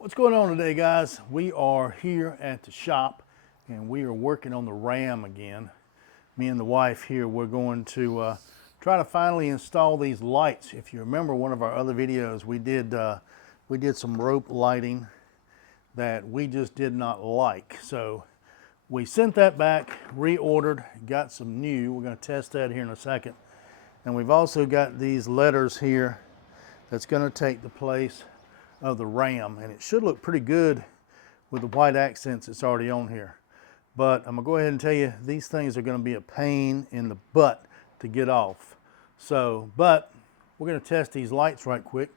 What's going on today, guys? We are here at the shop and we are working on the Ram again. Me and the wife here, we're going to try to finally install these lights. If you remember one of our other videos, we did some rope lighting that we just did not like. So we sent that back, reordered, got some new. We're going to test that here in a second. And we've also got these letters here that's going to take the place of the Ram, and it should look pretty good with the white accents that's already on here. But I'm gonna go ahead and tell you, these things are gonna be a pain in the butt to get off. But we're gonna test these lights right quick,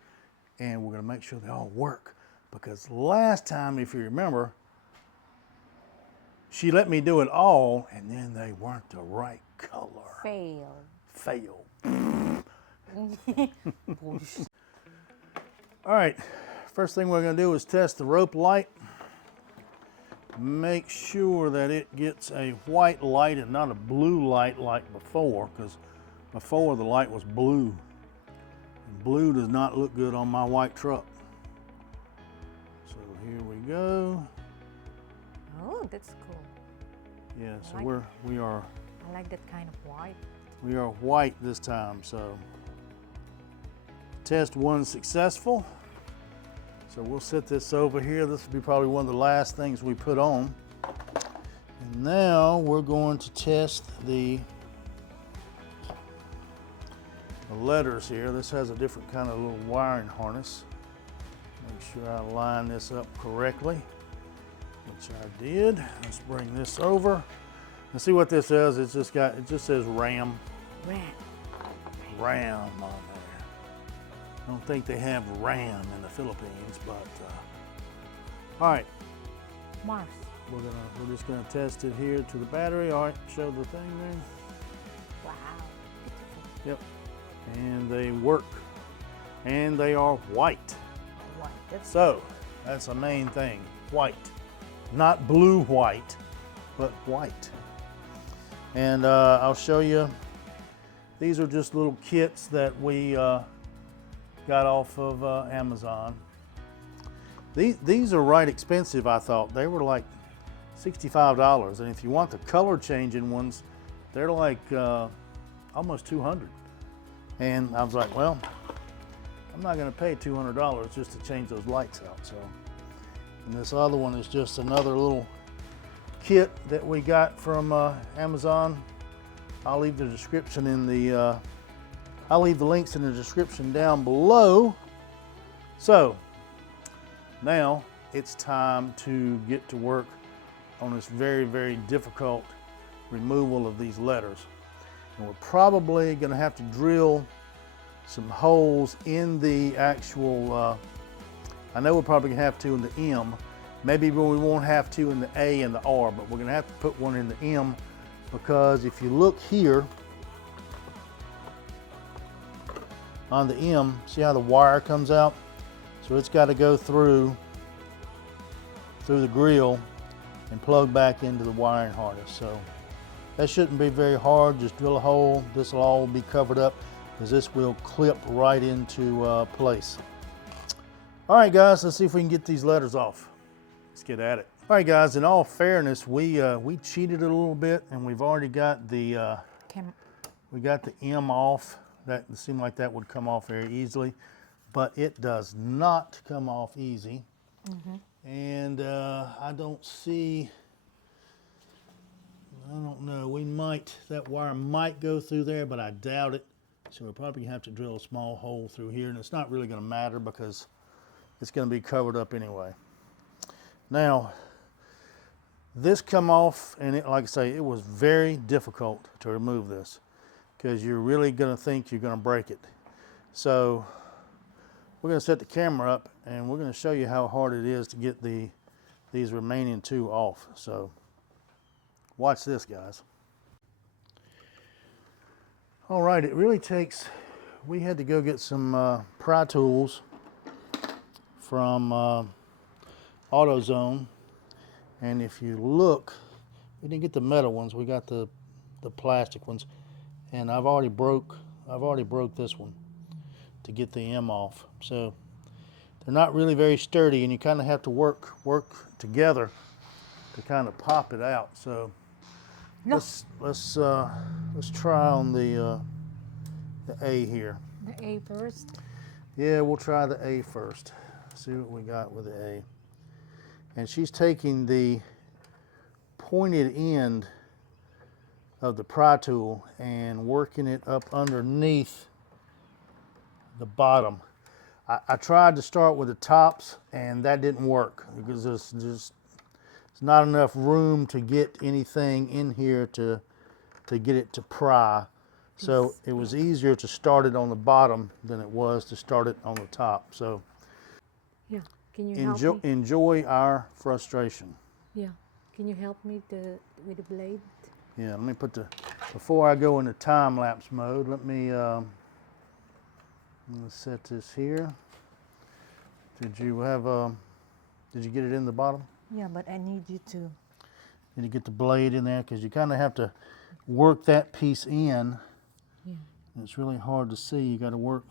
and we're gonna make sure they all work. Because last time, if you remember, she let me do it all, and then they weren't the right color. Fail. All right, first thing we're gonna do is test the rope light. Make sure that it gets a white light and not a blue light like before, because before the light was blue. And blue does not look good on my white truck. So here we go. Oh, that's cool. Yeah, so like we are I like that kind of white. we are white this time. So test one successful. So we'll set this over here. This will be probably one of the last things we put on. And now we're going to test the letters here. This has a different kind of little wiring harness. Make sure I line this up correctly, which I did. Let's bring this over. And see what this says. It just says Ram. Ram on there. I don't think they have Ram in the Philippines, but all right. Mars. We're just gonna test it here to the battery. All right, show the thing there. Wow. Yep, and they work, and they are white. White. That's So that's the main thing, white, not blue white, but white. And I'll show you. These are just little kits that we got off of Amazon. These are right expensive, I thought. They were like $65, and if you want the color changing ones, they're like almost $200. And I was like, well, I'm not gonna pay $200 just to change those lights out. So, and this other one is just another little kit that we got from Amazon. I'll leave the description in the I'll leave the links in the description down below. So now it's time to get to work on this very, very difficult removal of these letters. And we're probably gonna have to drill some holes in the actual, I know we're probably gonna have to in the M. Maybe we won't have to in the A and the R, but we're gonna have to put one in the M, because if you look here, on the M, see how the wire comes out? So it's got to go through the grill and plug back into the wiring harness. So that shouldn't be very hard. Just drill a hole. This will all be covered up because this will clip right into place. All right, guys, let's see if we can get these letters off. Let's get at it. All right, guys, in all fairness, we cheated a little bit, and we've already got the M off. That seemed like that would come off very easily, but it does not come off easy. And I don't know, that wire might go through there, but I doubt it. So we'll probably have to drill a small hole through here, and it's not really gonna matter because it's gonna be covered up anyway. Now, this come off, and like I say, it was very difficult to remove this, because you're really gonna think you're gonna break it. So we're gonna set the camera up and we're gonna show you how hard it is to get these remaining two off. So watch this, guys. All right, it really takes, we had to go get some pry tools from AutoZone. And if you look, we didn't get the metal ones, we got the plastic ones. And I've already broke this one to get the M off. So they're not really very sturdy, and you kind of have to work together to kind of pop it out. So No. let's try on the A here. The A first. Yeah, we'll try the A first. See what we got with the A. And she's taking the pointed end of the pry tool and working it up underneath the bottom. I tried to start with the tops, and that didn't work because there's not enough room to get anything in here to get it to pry. So it was easier to start it on the bottom than it was to start it on the top. So Yeah. Can you help me? enjoy our frustration. Yeah. Can you help me with the blade? Yeah, let me put before I go into time lapse mode, let me let's set this here. Did you get it in the bottom? Yeah, but I need you to. Did you get the blade in there? Because you kind of have to work that piece in. Yeah. And it's really hard to see. You got to work.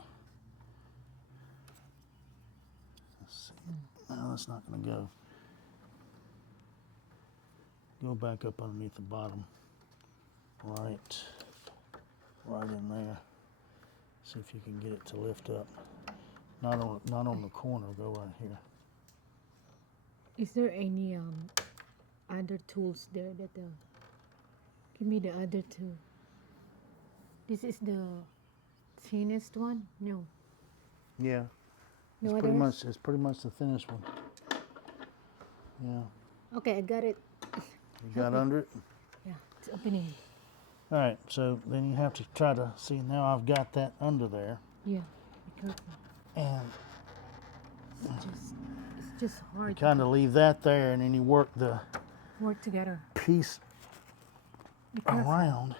Let's see. No, that's not going to go. Go back up underneath the bottom. Right in there. See if you can get it to lift up. Not on the corner. Go right here. Is there any other tools there that give me the other two? This is the thinnest one? No. Yeah. No It's others? pretty much the thinnest one. Yeah. Okay, I got it. You got under it? Yeah, it's opening. All right, so then you have to try to see, now I've got that under there, Yeah, be careful. and It's just you hard kind of leave that there, and then you work the to work together. piece Be careful. around.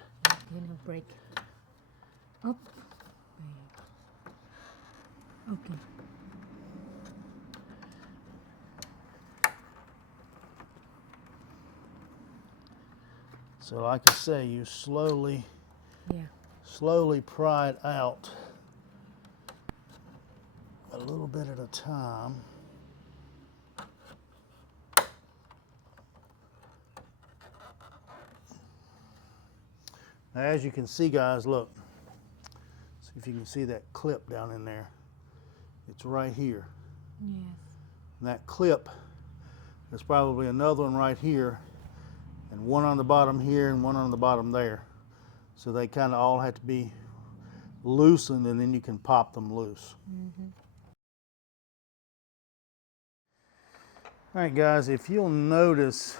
Then it'll break. Up. Okay. So like I say, you slowly pry it out a little bit at a time. Now, as you can see, guys, look. See if you can see that clip down in there. It's right here. Yes. And that clip, there's probably another one right here, and one on the bottom here and one on the bottom there. So they kind of all have to be loosened, and then you can pop them loose. Mm-hmm. All right, guys, if you'll notice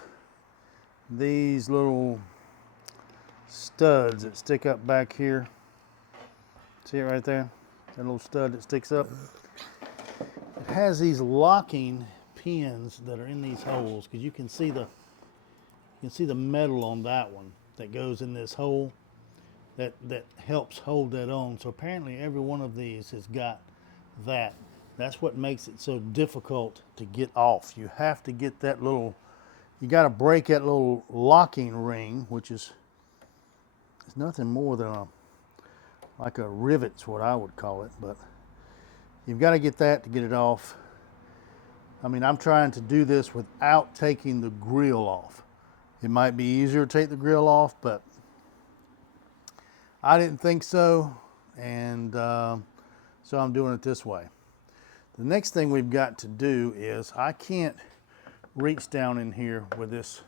these little studs that stick up back here. See it right there? That little stud that sticks up. It has these locking pins that are in these holes, because you can see the metal on that one that goes in this hole that helps hold that on. So apparently every one of these has got that. That's what makes it so difficult to get off. You have to get that little, you got to break that little locking ring, which is it's nothing more than like a rivet's what I would call it, but you've got to get that to get it off. I mean, I'm trying to do this without taking the grill off. It might be easier to take the grill off, but I didn't think so, and so I'm doing it this way. The next thing we've got to do is, I can't reach down in here with this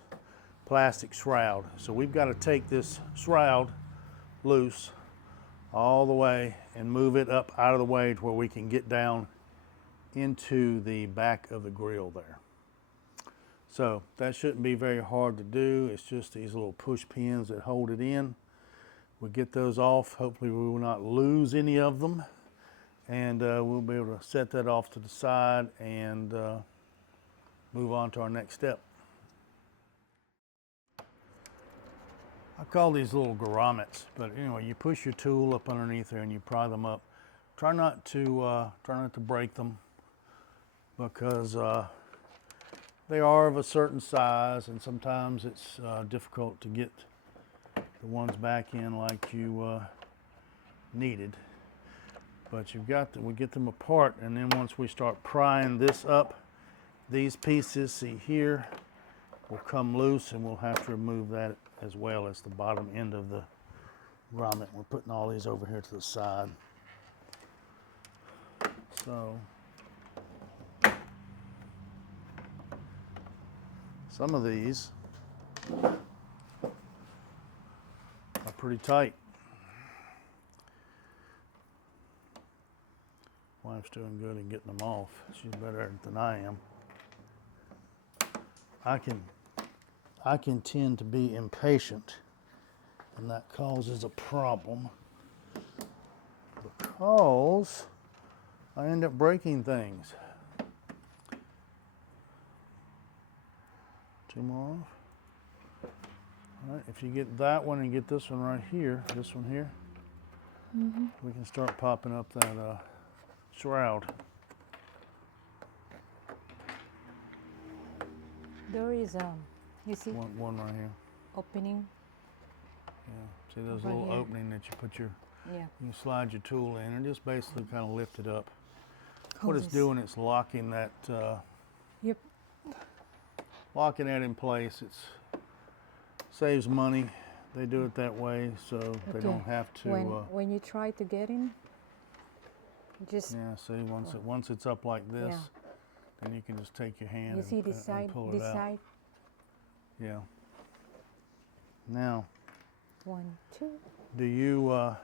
plastic shroud. So we've got to take this shroud loose all the way and move it up out of the way to where we can get down into the back of the grill there. So that shouldn't be very hard to do. It's just these little push pins that hold it in. We get those off. Hopefully we will not lose any of them. And we'll be able to set that off to the side and move on to our next step. I call these little grommets, but anyway, you push your tool up underneath there and you pry them up. Try not to break them, because they are of a certain size, and sometimes it's difficult to get the ones back in like you needed. But you've got we get them apart, and then once we start prying this up, these pieces, see here, will come loose, and we'll have to remove that as well as the bottom end of the grommet. We're putting all these over here to the side. So some of these are pretty tight. Wife's doing good in getting them off. She's better at it than I am. I can tend to be impatient, and that causes a problem because I end up breaking things. Two more off. All right, if you get that one and get this one right here, this one here, we can start popping up that shroud. There is you see One right here. opening. Yeah. See those Right little here. opening that you put your, Yeah. you slide your tool in and just basically kind of lift it up. Oh, What it's this- doing, it's locking that, Yep. locking that in place. It's saves money. They do it that way, so they Okay. don't have to. When you try to get in, just Yeah. See, once it's up like this, Yeah. then you can just take your hand you and, see this and side, pull it this out. side. Yeah. Now, 1, 2. do you? What?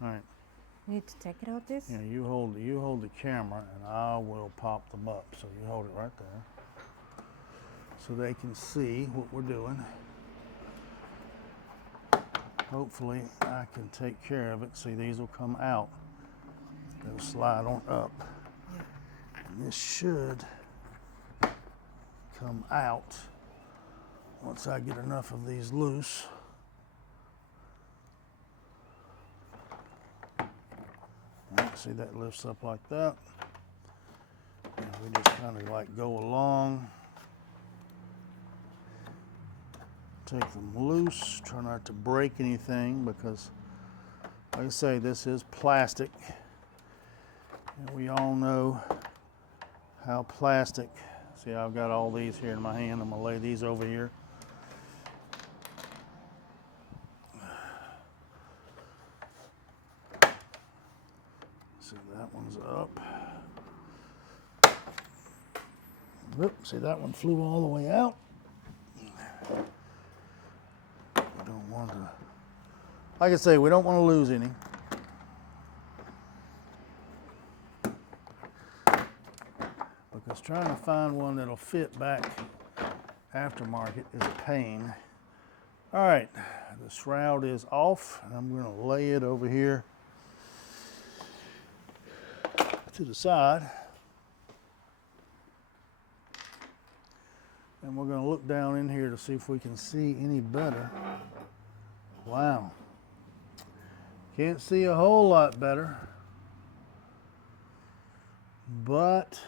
All right. Need to take it out. This. Yeah, you hold the camera, and I will pop them up. So you hold it right there, so they can see what we're doing. Hopefully, I can take care of it. See, these will come out. They'll slide on up. And this should come out once I get enough of these loose. See, that lifts up like that. And we just kind of like go along. Take them loose. Try not to break anything because, like I say, this is plastic. And we all know how plastic. See, I've got all these here in my hand. I'm going to lay these over here. See, that one's up. Whoop, see, that one flew all the way out. We don't want to, like I say, we don't want to lose any. Because trying to find one that'll fit back aftermarket is a pain. All right, the shroud is off. I'm going to lay it over here to the side. And we're going to look down in here to see if we can see any better. Wow. Can't see a whole lot better. But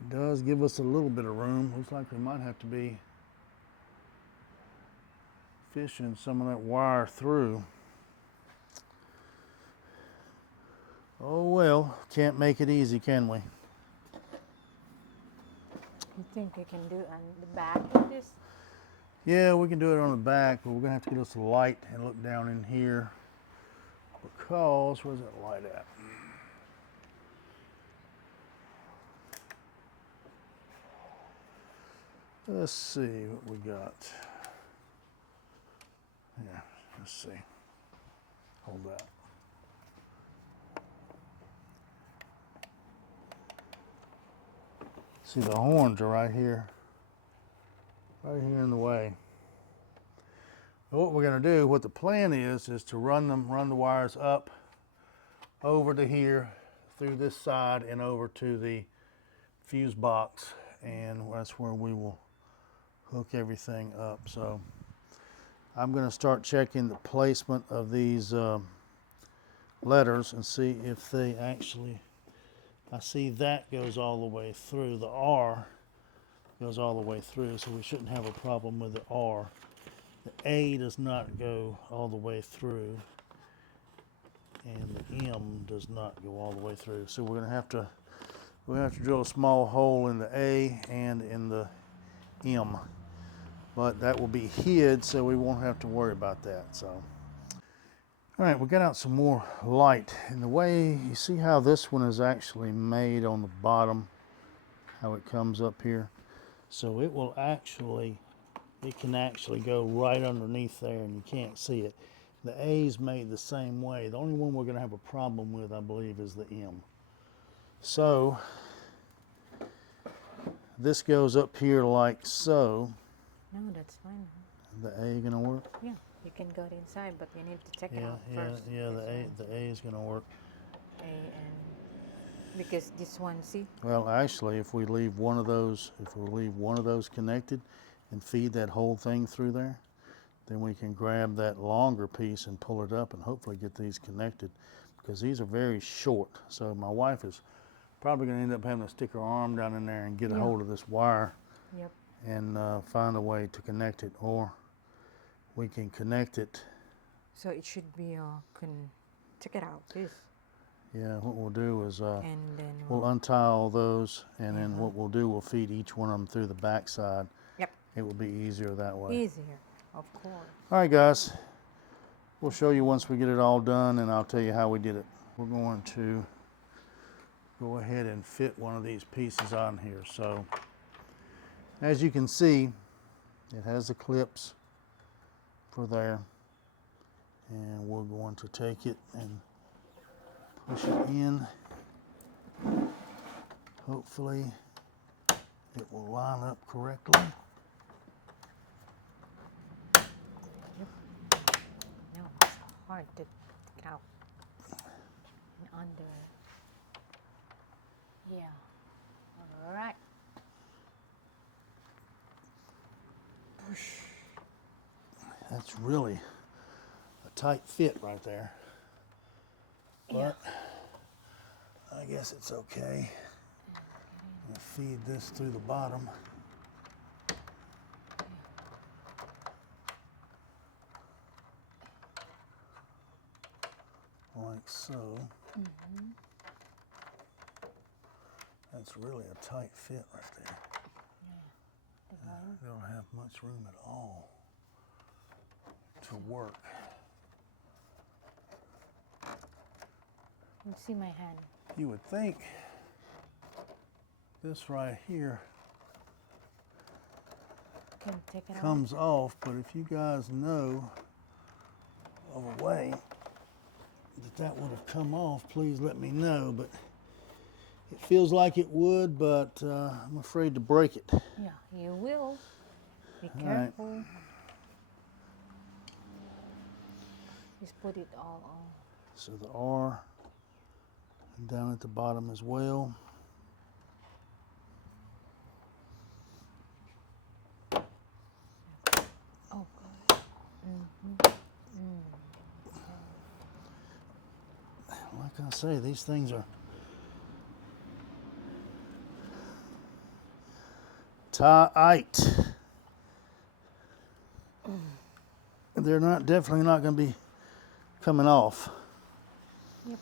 it does give us a little bit of room. Looks like we might have to be fishing some of that wire through. Oh well, can't make it easy, can we? You think you can do on the back of this? Yeah, we can do it on the back, but we're gonna have to get us a light and look down in here because where's that light at? Let's see what we got. Yeah, let's see. Hold that. See, the horns are right here in the way. What we're going to do, what the plan is to run the wires up over to here, through this side and over to the fuse box, and that's where we will hook everything up. So I'm going to start checking the placement of these letters and see if they actually, I see that goes all the way through. The R goes all the way through, so we shouldn't have a problem with the R. The A does not go all the way through, and the M does not go all the way through. So we're gonna have to drill a small hole in the A and in the M, but that will be hid, so we won't have to worry about that. So, all right, we got out some more light, and the way you see how this one is actually made on the bottom, how it comes up here, so it can actually go right underneath there, and you can't see it. The A's made the same way. The only one we're going to have a problem with, I believe, is the M. So this goes up here like so. No, that's fine. The A gonna work? Yeah, you can go inside, but you need to check it out Yeah, first. yeah. The A is gonna work. A and because this one, see? Well, actually, if we leave one of those connected and feed that whole thing through there, then we can grab that longer piece and pull it up and hopefully get these connected, because these are very short. So my wife is probably going to end up having to stick her arm down in there and get a hold of this wire. Yep. And find a way to connect it, or we can connect it. So it should be check it out, this. Yeah, what we'll do is And then we'll untie all those, and then what we'll do, we'll feed each one of them through the back side. Yep. It will be easier that way. Easier, of course. All right, guys. We'll show you once we get it all done, and I'll tell you how we did it. We're going to go ahead and fit one of these pieces on here. So, as you can see, it has the clips for there, and we're going to take it and push it in. Hopefully it will line up correctly. No, it's hard to take out. And under. Yeah. All right. Push. That's really a tight fit right there. But I guess it's okay. I'm gonna feed this through the bottom. Like so. That's really a tight fit right there. We don't have much room at all to work. You see my hand. You would think this right here Can take it comes off, but if you guys know of a way that would have come off, please let me know. But it feels like it would, but I'm afraid to break it. Yeah, you will. Be All right. careful. Just put it all on. So the R down at the bottom as well. Oh, good. Like I say, these things are tight. They're definitely not going to be coming off. Yep.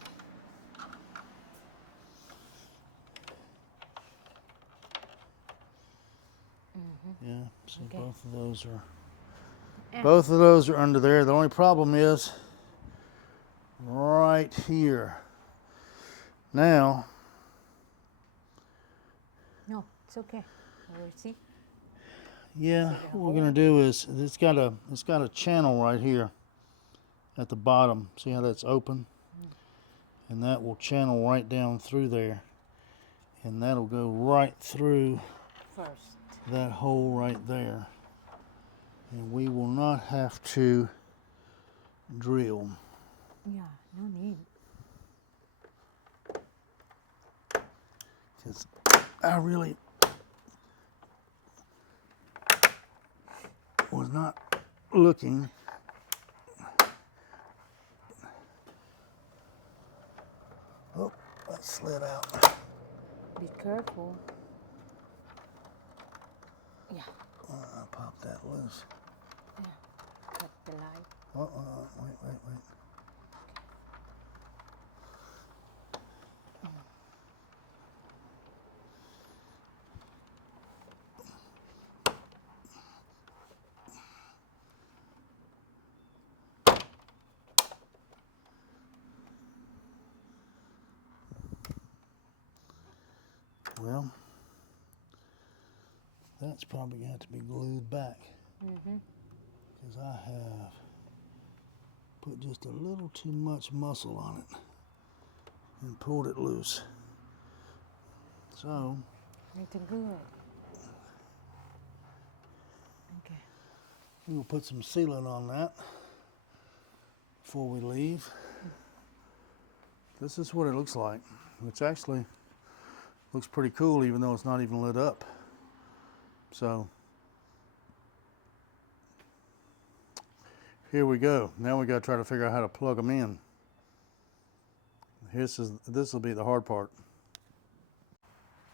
Yeah, so Okay. both of those are under there. The only problem is right here. Now, No, it's okay. We'll see. yeah, what we're gonna do is it's got a channel right here at the bottom. See how that's open? And that will channel right down through there, and that'll go right through First. that hole right there, and we will not have to drill. Yeah, no need. Because I really was not looking. Oh, that slid out. Be careful. Yeah. I'll pop that loose. Yeah. Cut the light. Wait. Well, that's probably going to have to be glued back because I have put just a little too much muscle on it and pulled it loose. So, It's good. Okay. we'll put some sealant on that before we leave. This is what it looks like, which actually looks pretty cool even though it's not even lit up. So here we go. Now we got to try to figure out how to plug them in. This will be the hard part.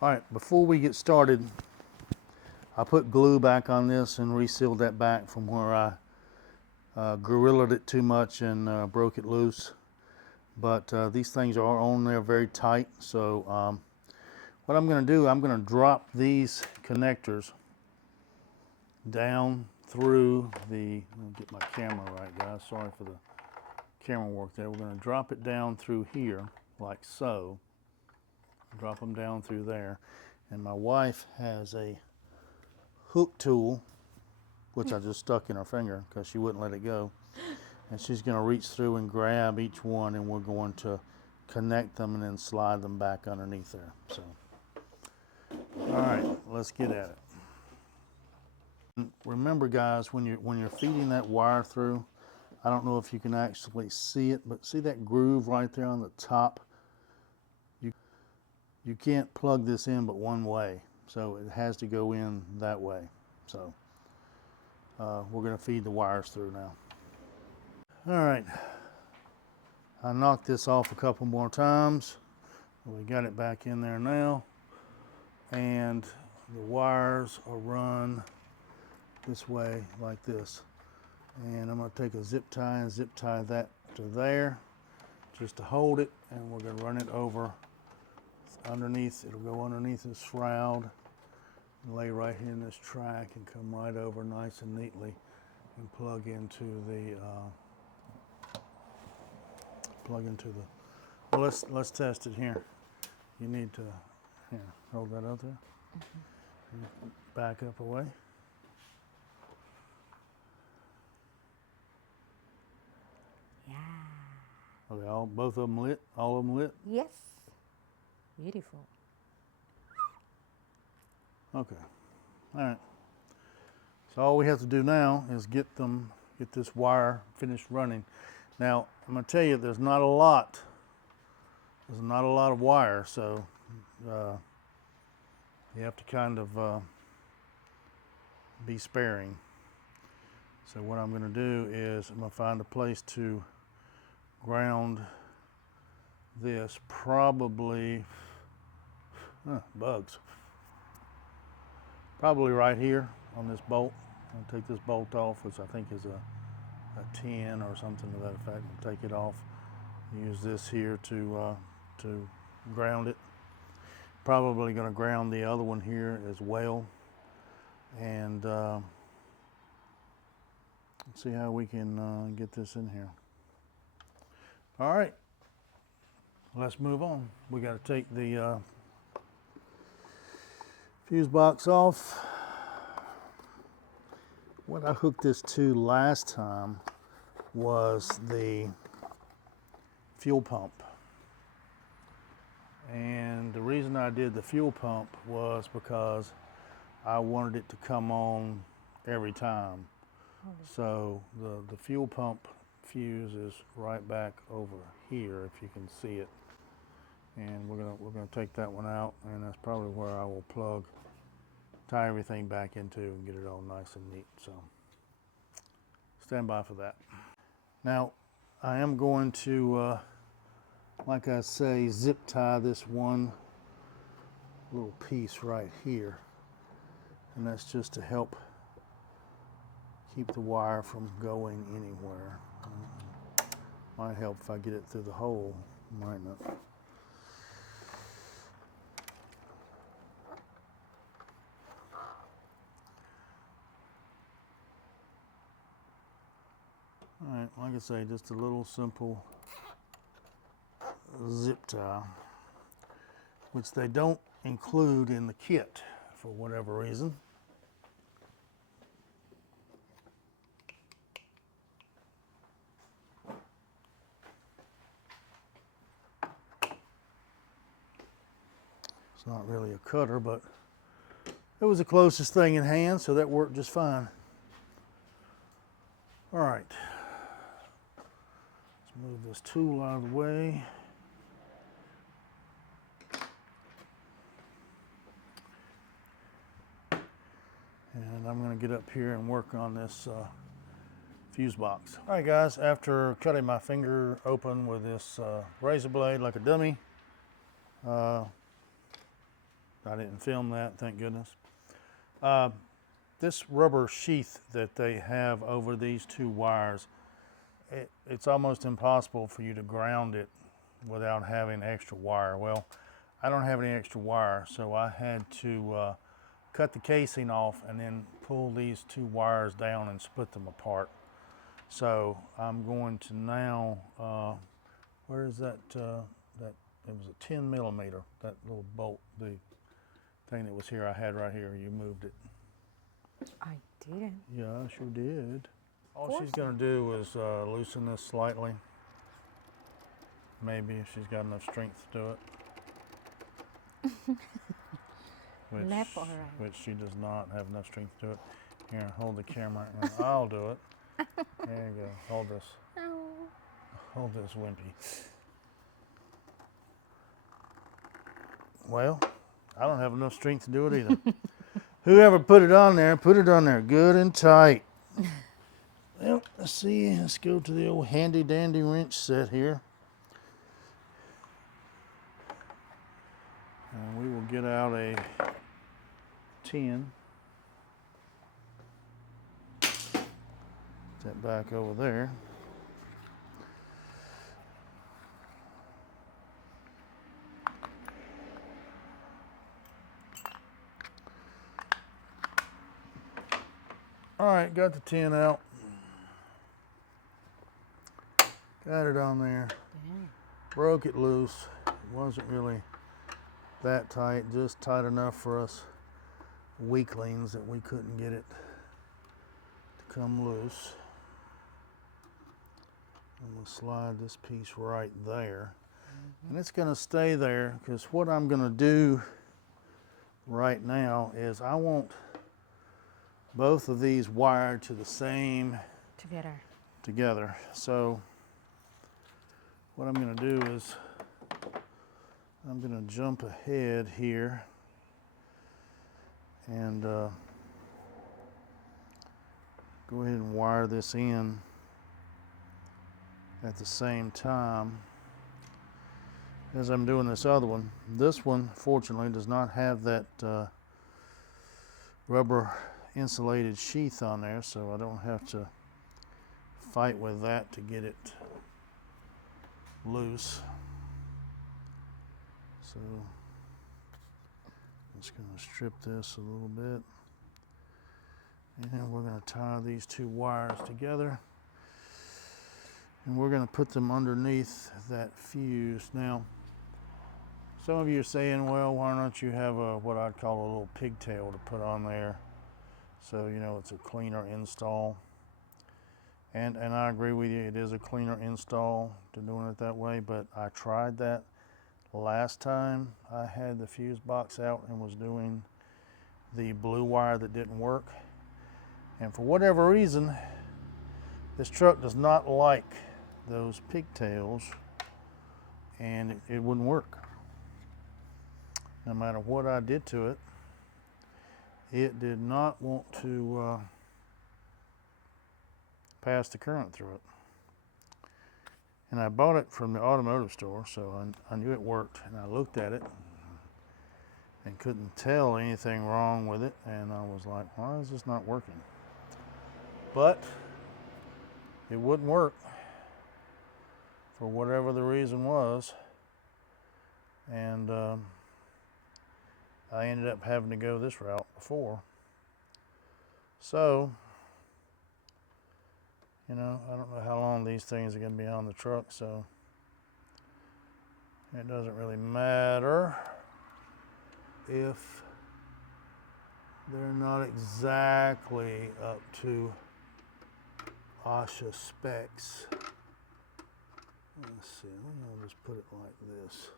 All right, before we get started, I put glue back on this and resealed that back from where I gorillaed it too much and broke it loose. But these things are on there very tight. So what I'm going to do, I'm going to drop these connectors down through the, let me get my camera right, guys. Sorry for the camera work there. We're going to drop it down through here like so. Drop them down through there. And my wife has a hook tool, which I just stuck in her finger because she wouldn't let it go. And she's going to reach through and grab each one, and we're going to connect them and then slide them back underneath there. So, all right, let's get at it. Remember, guys, when you're feeding that wire through, I don't know if you can actually see it, but see that groove right there on the top? You can't plug this in but one way, so it has to go in that way. So we're going to feed the wires through now. All right, I knocked this off a couple more times. We got it back in there now, and the wires are run this way like this. And I'm going to take a zip tie and zip tie that to there just to hold it, and we're going to run it over underneath. It'll go underneath this shroud, lay right here in this track, and come right over nice and neatly and plug into the well, let's test it here. You need to hold that out there. Back up away. Yeah. Okay, both of them lit? All of them lit? Yes. Beautiful. Okay. All right. So all we have to do now is get this wire finished running. Now, I'm going to tell you, there's not a lot of wire, so you have to kind of be sparing. So what I'm going to do is I'm going to find a place to ground this, probably bugs. Probably right here on this bolt. I'll take this bolt off, which I think is a 10 or something to that effect. I'll take it off. Use this here to ground it. Probably going to ground the other one here as well, and see how we can get this in here. All right, let's move on. We got to take the fuse box off. What I hooked this to last time was the fuel pump. And the reason I did the fuel pump was because I wanted it to come on every time. So the fuel pump fuse is right back over here, if you can see it. And we're gonna take that one out, and that's probably where I will tie everything back into and get it all nice and neat. So stand by for that. Now I am going to, like I say, zip tie this one little piece right here. And that's just to help keep the wire from going anywhere. Might help if I get it through the hole, might not. All right, like I say, just a little simple zip tie, which they don't include in the kit for whatever reason. It's not really a cutter, but it was the closest thing in hand, so that worked just fine. All right, let's move this tool out of the way. And I'm going to get up here and work on this fuse box. All right, guys, after cutting my finger open with this razor blade like a dummy, I didn't film that, thank goodness. This rubber sheath that they have over these two wires, it's almost impossible for you to ground it without having extra wire. Well, I don't have any extra wire, so I had to cut the casing off and then pull these two wires down and split them apart. So I'm going to now, where is that, it was a 10 millimeter, that little bolt, the thing that was here, I had right here, you moved it. I didn't. Yeah, I sure did. All she's gonna do is loosen this slightly. Maybe if she's got enough strength to do it. Left or right? Which she does not have enough strength to do it. Here, hold the camera and I'll do it. There you go, hold this. Oh. Hold this, Wimpy. Well, I don't have enough strength to do it either. Whoever put it on there good and tight. Well, let's see, let's go to the old handy dandy wrench set here. And we will get out a 10. Put that back over there. All right, got the 10 out. Got it on there. Damn. Broke it loose. It wasn't really that tight, just tight enough for us weaklings that we couldn't get it to come loose. I'm gonna slide this piece right there. And it's gonna stay there because what I'm gonna do right now is I want both of these wired to the same together. So what I'm going to do is I'm going to jump ahead here and go ahead and wire this in at the same time as I'm doing this other one. This one, fortunately, does not have that rubber insulated sheath on there, so I don't have to fight with that to get it loose. So I'm just going to strip this a little bit, and we're going to tie these two wires together, and we're going to put them underneath that fuse. Now, some of you are saying, well, why don't you have a what I'd call a little pigtail to put on there, so you know it's a cleaner install. And I agree with you, it is a cleaner install to doing it that way, but I tried that last time I had the fuse box out and was doing the blue wire that didn't work. And for whatever reason, this truck does not like those pigtails, and it wouldn't work. No matter what I did to it, it did not want to pass the current through it. And I bought it from the automotive store, so I knew it worked, and I looked at it and couldn't tell anything wrong with it, and I was like, why is this not working? But it wouldn't work for whatever the reason was, and I ended up having to go this route before. So, you know, I don't know how long these things are going to be on the truck, so it doesn't really matter if they're not exactly up to OSHA specs. Let's see, I think I'll just put it like this.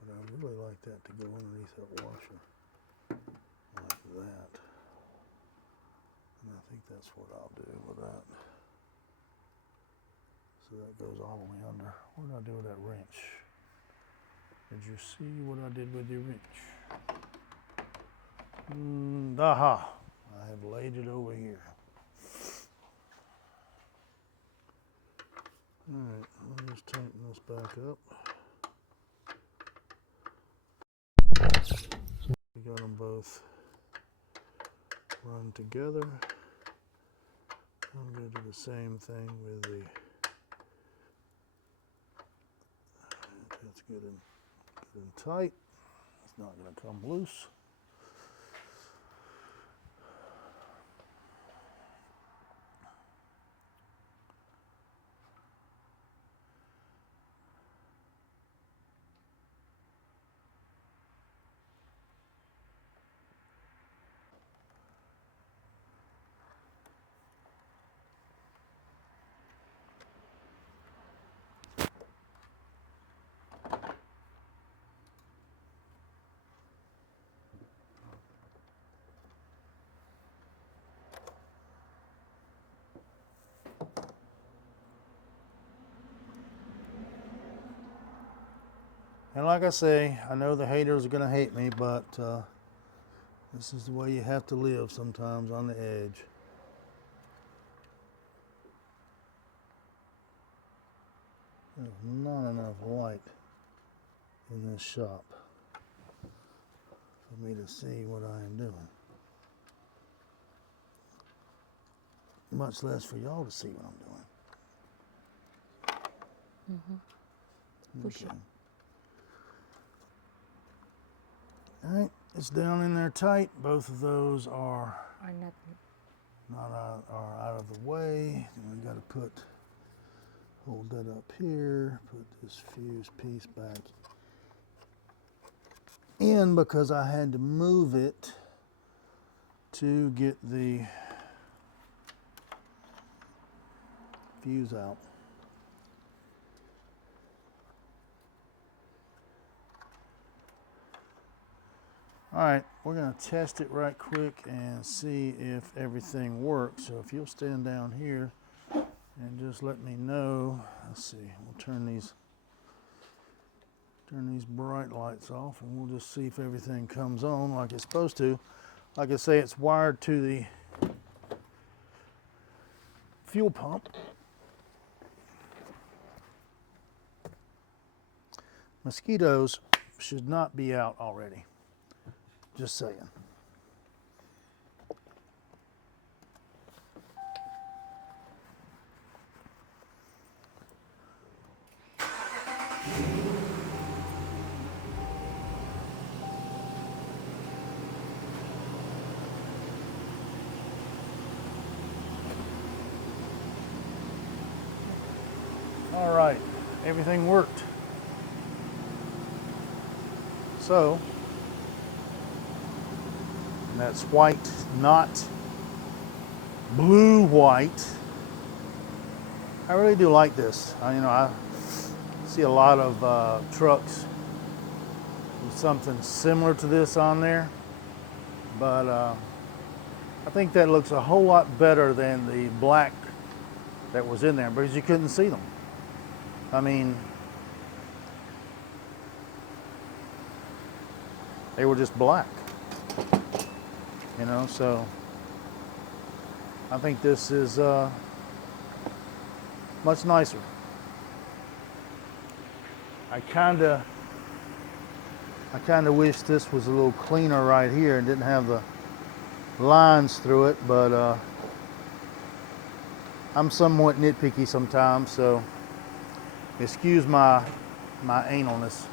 But I really like that to go underneath that washer, like that. And I think that's what I'll do with that. So that goes all the way under. What did I do with that wrench? Did you see what I did with the wrench? Aha! I have laid it over here. Alright, I'll just tighten this back up. We got them both run together. I'm going to do the same thing with the, that's good and tight. It's not going to come loose. And like I say, I know the haters are going to hate me, but this is the way you have to live sometimes on the edge. There's not enough light in this shop for me to see what I am doing. Much less for y'all to see what I'm doing. Mm-hmm. For sure. All right, it's down in there tight. Both of those are not out of the way. And we got to hold that up here, put this fuse piece back in because I had to move it to get the fuse out. All right, we're going to test it right quick and see if everything works. So if you'll stand down here and just let me know. Let's see, we'll turn these bright lights off and we'll just see if everything comes on like it's supposed to. Like I say, it's wired to the fuel pump. Mosquitoes should not be out already. Just saying. All right, everything worked. So, and that's white, not blue white. I really do like this. I see a lot of trucks with something similar to this on there, but I think that looks a whole lot better than the black that was in there because you couldn't see them. I mean, they were just black, so I think this is much nicer. I kind of I kind of wish this was a little cleaner right here and didn't have the lines through it, but I'm somewhat nitpicky sometimes, so excuse my analness.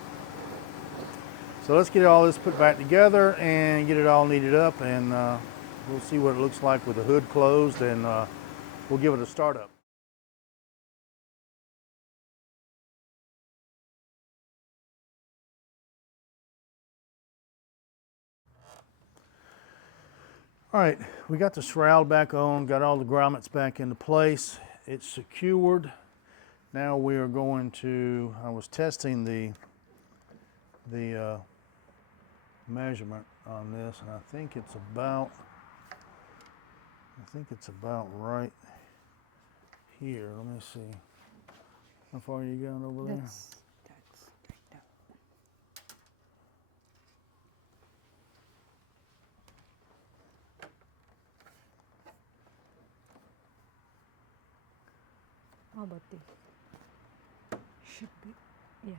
So let's get all this put back together and get it all kneaded up, and we'll see what it looks like with the hood closed, and we'll give it a start up. All right, we got the shroud back on, got all the grommets back into place. It's secured. Now we are going to, I was testing the measurement on this, and I think it's about right here. Let me see. How far you got over there? That's like that. How about this? Should be, yeah.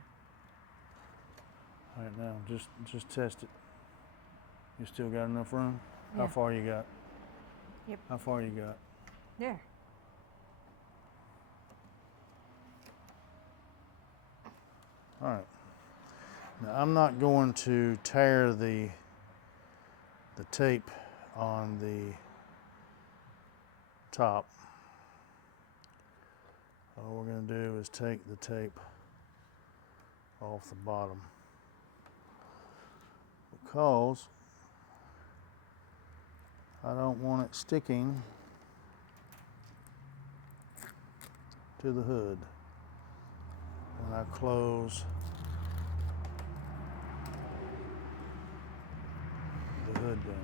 All right, now just test it. You still got enough room? How Yeah. far you got? Yep. How far you got? There. All right. Now I'm not going to tear the tape on the top. All we're going to do is take the tape off the bottom, because I don't want it sticking to the hood when I close the hood down.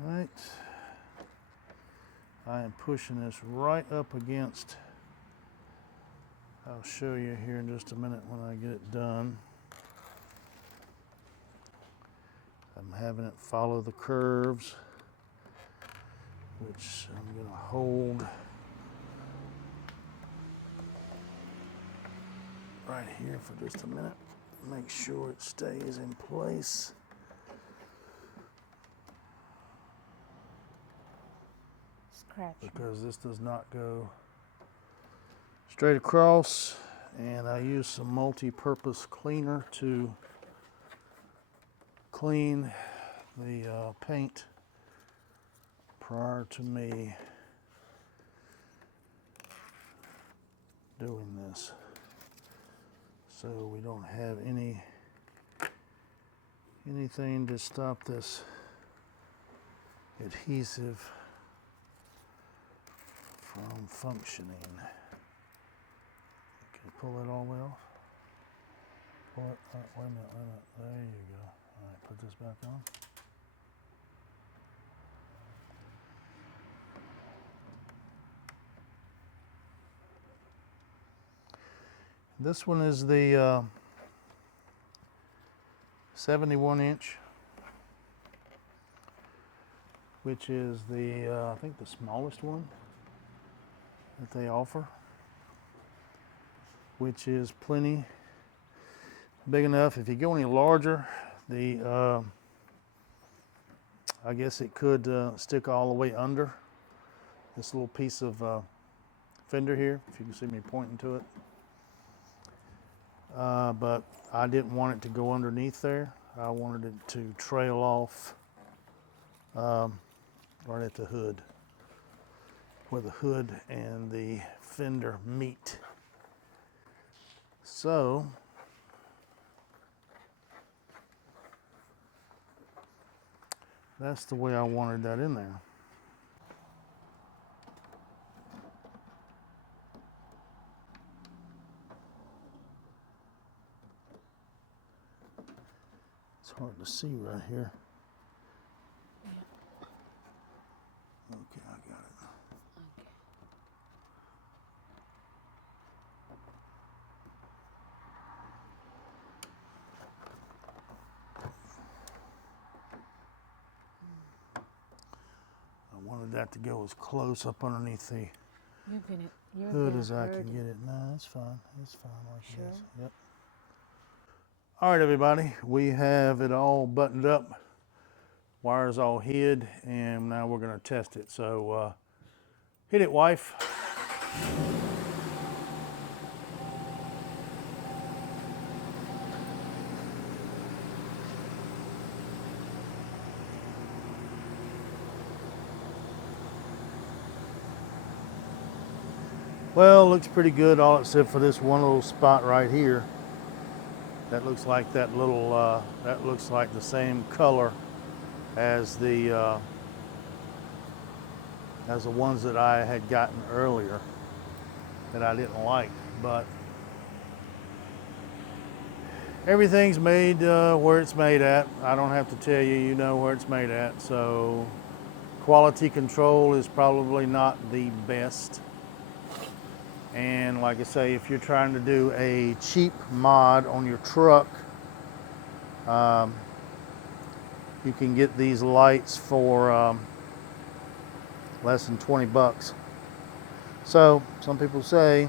All right. I am pushing this right up against, I'll show you here in just a minute when I get it done. I'm having it follow the curves, which I'm going to hold right here for just a minute. Make sure it stays in place. Scratch. Because this does not go straight across, and I use some multi-purpose cleaner to clean the paint prior to me doing this, so we don't have anything to stop this adhesive from functioning. Can you pull it all the way off? Pull it, wait a minute, there you go. All right, put this back on. This one is the 71 inch, which is the, I think the smallest one that they offer, which is plenty big enough. If you go any larger, the I guess it could stick all the way under this little piece of fender here, if you can see me pointing to it. But I didn't want it to go underneath there. I wanted it to trail off right at the hood, where the hood and the fender meet. So that's the way I wanted that in there. It's hard to see right here. Okay, I got it. Okay. wanted that to go as close up underneath the You're hood gonna as I hurt can it. get it. No, it's fine. It's fine like Sure. this. Yep. All right, everybody. We have it all buttoned up. Wires all hid, and now we're going to test it. So hit it, wife. Well, looks pretty good, all except for this one little spot right here. That looks like that little, that looks like the same color as the ones that I had gotten earlier that I didn't like. But everything's made where it's made at. I don't have to tell you, you know where it's made at. So quality control is probably not the best. And like I say, if you're trying to do a cheap mod on your truck, you can get these lights for less than 20 bucks. So some people say,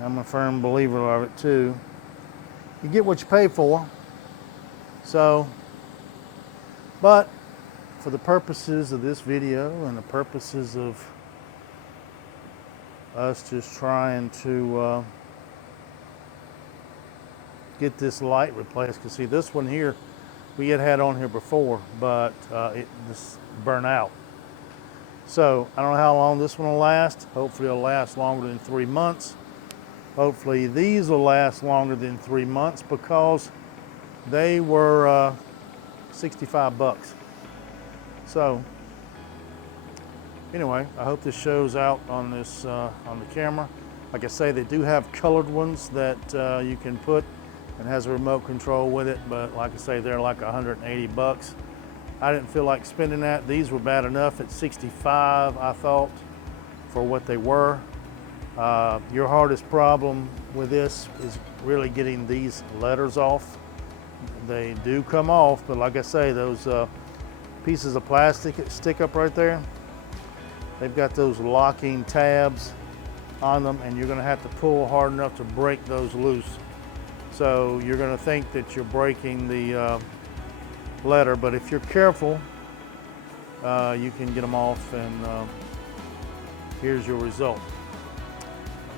I'm a firm believer of it too, you get what you pay for. So, but for the purposes of this video and the purposes of us just trying to get this light replaced, because see, this one here we had on here before, but it just burnt out. So I don't know how long this one will last. Hopefully it'll last longer than 3 months. Hopefully these will last longer than 3 months, because they were 65 bucks. So anyway, I hope this shows out on this on the camera. Like I say, they do have colored ones that you can put, and has a remote control with it, but like I say, they're like 180 bucks. I didn't feel like spending that. These were bad enough at 65, I thought, for what they were. Your hardest problem with this is really getting these letters off. They do come off, but like I say, those pieces of plastic that stick up right there, they've got those locking tabs on them, and you're going to have to pull hard enough to break those loose. So you're going to think that you're breaking the letter, but if you're careful, you can get them off, and here's your result.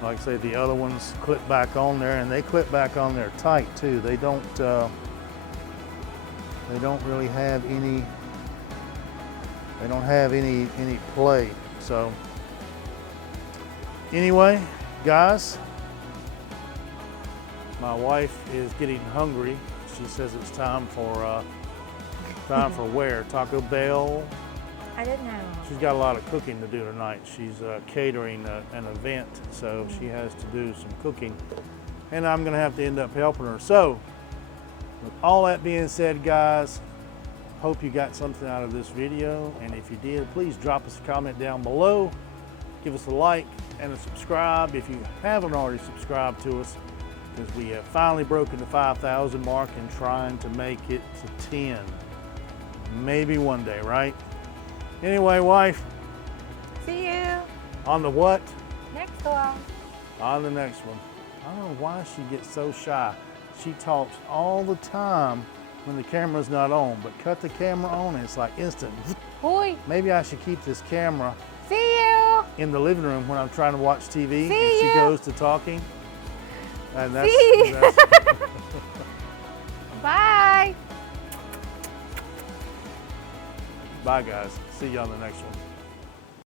Like I say, the other ones clip back on there, and they clip back on there tight too. They don't really have any. They don't have any play. So anyway, guys, my wife is getting hungry. She says it's time for where? Taco Bell. I don't know. She's got a lot of cooking to do tonight. She's catering an event, so she has to do some cooking, and I'm gonna have to end up helping her. So with all that being said, guys, hope you got something out of this video, and if you did, please drop us a comment down below, give us a like and a subscribe if you haven't already subscribed to us, because we have finally broken the 5,000 mark and trying to make it to 10. Maybe one day, right? Anyway, wife, See you on the what? next one. On the next one. I don't know why she gets so shy. She talks all the time when the camera's not on, but cut the camera on and it's like instant. Oi, Maybe I should keep this camera see you. in the living room when I'm trying to watch TV and See she ya. goes to talking. And that's, See. that's Bye. bye guys. See you on the next one.